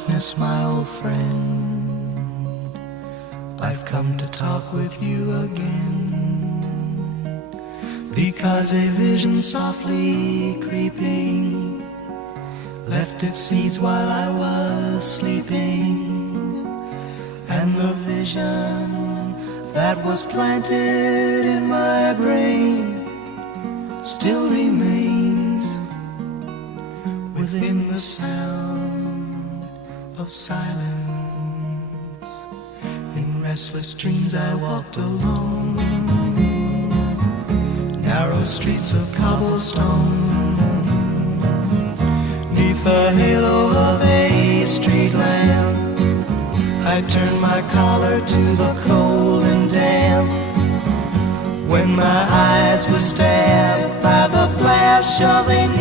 darkness, my old friend, I've come to talk with you again, because a vision softly creeping left its seeds while I was sleeping, and the vision that was planted in my brain still remains within the sound of silence. In restless dreams I walked alone, narrow streets of cobblestone, neath the halo of a street lamp. I turned my collar to the cold and damp, when my eyes were stabbed by the flash of a